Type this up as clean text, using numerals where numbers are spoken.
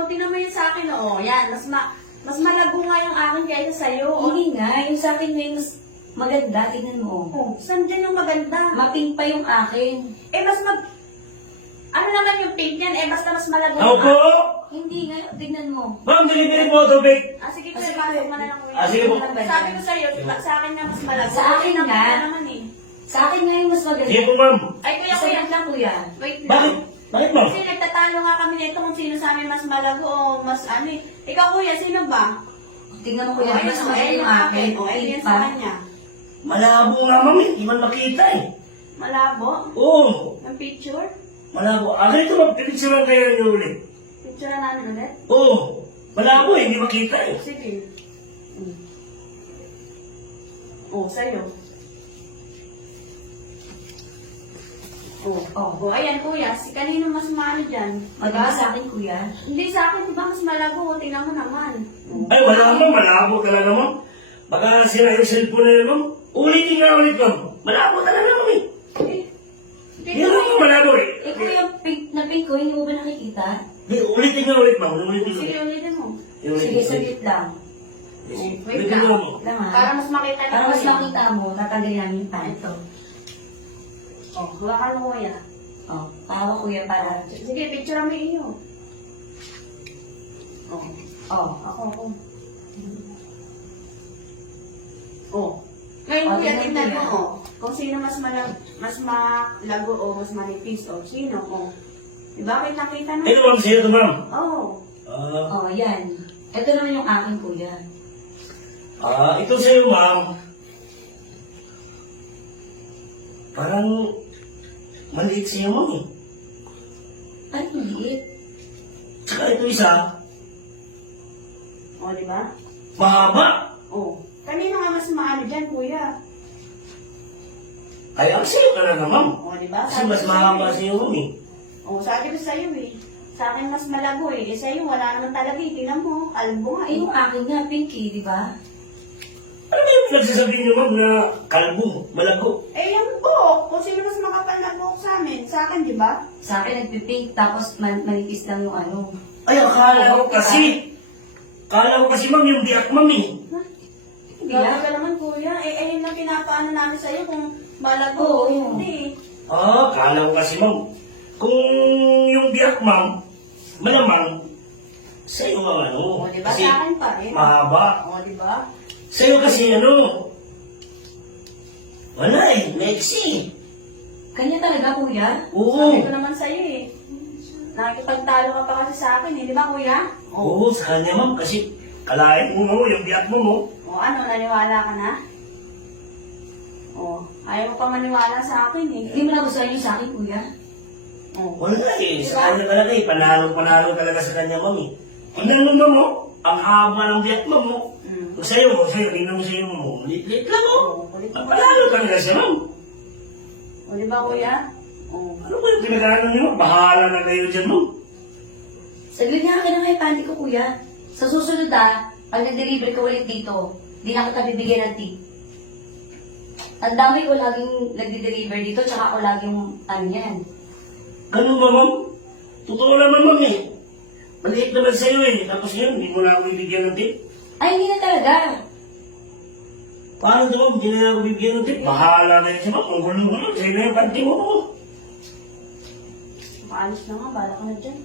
oh. Tingnan mo yun sa akin, oh. Yan, mas malago nga yung akin kaysa sa'yo. Oh. Hindi nga, yung sa akin ngayon mas maganda, tingnan mo. Oh, saan dyan yung maganda? Mapink pa yung akin. Eh, ano naman yung pink yan? Eh, basta mas malago Ako po! Hindi nga, tignan mo. Ma'am, delivery po, tubig. Sige, Sige, pasok mo na lang, kuya. Sige po. Sabi ko sa'yo, sa akin nga mas malago. Sa akin Nakita nga. naman eh. Sa akin ngayon mas maganda. Sige po, ma'am. Ay, kuya, kuya. Saglit lang, kuya. Wait lang. Bakit? Bakit, ma'am? Kasi nagtatalo nga kami nito kung sino sa amin mas malago o mas ano eh. Ikaw, kuya, sino ba? Tignan mo, kuya, Ayun, mas maganda ayun yung akin. O, ayun Pink yan pa. sa kanya. Malabo nga, ma'am. Hindi man makita eh. Malabo? Oo. Yung picture? Malabo. Ito, ma'am. Pinicturean kayo niyo ulit. Picture na namin ulit? Oo. Malabo eh. Hindi makita eh. Sige. Oh, sa'yo. Oh, ayan kuya, si kanino mas maano dyan? Maganda sa akin, kuya. Hindi sa akin, diba mas malago? Tingnan mo naman. Ay, wala ma'am. Malabo talaga, ma'am. Baka sira yung cellphone na yun, ma'am. Ulitin nga ulit, ma'am. Malabo talaga, ma'am eh. Hindi naman malabo eh. Eh, kuya, pink na pink ko, hindi mo ba nakikita? Ulitin nga ulit, ma'am. Ulitin Sige, ulit. ulitin mo. Sige, saglit lang. Wait Ulitin lang. nga, ma'am. Lang ha. Para mas makita Para mas kuya. makita mo, tatanggalin namin yung panto. Oh, hawakan mo kuya. Oh, pahawa kuya para. Sige, picture mo iyo. Oh, Oh, ako. Oh. Ngayon Oh, kuya, tingnan tingnan mo. kuya. Oh. Kung sino mas malago o mas manipis o sino. Oh. Diba? Wait lang, kita na. Ito, ma'am. Sino ito, ma'am? Oh. oh, yan. Ito naman yung akin, kuya. Ito sa'yo, ma'am. Parang maliit sa'yo, ma'am eh. Ay, liit. Tsaka ito isa, Oh, diba? mahaba. Oh. Kanino nga mas maano dyan, kuya? Ay, ang sa'yo talaga, ma'am. Oh, diba? Kasi mas mahaba sa'yo, ma'am eh. Oh, sabi ko sa'yo eh. Sa akin mas malago eh. Eh sa'yo wala naman talaga eh. Tingnan mo, kalbo nga Ay, eh. yung akin nga, pinky, di ba? Ano ba yung pinagsasabihin niyo, ma'am, na kalbo, malago? Eh yung buhok, kung sino mas makapal na buhok sa amin, sa akin, di ba? Sa akin, nagpipink, tapos manipis lang yung ano. Ay, akala ko kasi. Akala ko kasi, ma'am, yung biyak, ma'am eh. Hindi Grabe ah. ka naman kuya. Eh, ayun lang pinapaano namin sa'yo kung malago Oo. o hindi. Akala ko kasi, ma'am. Kung yung biyak, ma'am, malamang, sa'yo ang ano. O, di ba? Kasi Sa akin pa eh. mahaba. O, di ba? Sa'yo kasi ano, wala eh, maiksi. Kanya talaga, kuya? Oo. Sabi ko naman sa'yo eh. Nakikipagtalo ka pa kasi sa akin eh. Di ba kuya? Oo, sa kanya, ma'am, kasi kalahin mo, yung biyak mo. O ano, naniwala ka na? O, ayaw mo pa maniwala sa akin eh. Hindi mo nagustuhan yung sa akin, kuya? O, Wala eh, Diba? sa kanya talaga eh, panalo talaga sa kanya, ma'am eh. Tingnan mo, ma'am, oh, ang haba ng biyak mo, mo. mm. Sa'yo, tingnan mo sa'yo mo. Lit lang, oh. O, kulit mo. Panalo talaga siya, ma'am. O, di ba kuya? O, Ano ba yung pinag-ano niyo? Bahala na kayo dyan, ma'am. Saglit nga akin na nga yung panty ko, kuya. Sa susunod pag nag-deliver ka ulit dito, di na kita bibigyan ng tip. Ang dami ko laging nag-deliver dito, tsaka ako laging ano yan. Ganun ba, ma'am? Totoo naman, ma'am eh. Maliit naman sa'yo eh. Tapos yun, hindi mo na ako bibigyan ng tip. Ay, hindi na talaga. Paano daw, hindi na ako bibigyan ng tip? Bahala na yun siya, ma'am. Ang gulo mo, sa'yo na yung panty mo. maalis na nga, bala ka na dyan.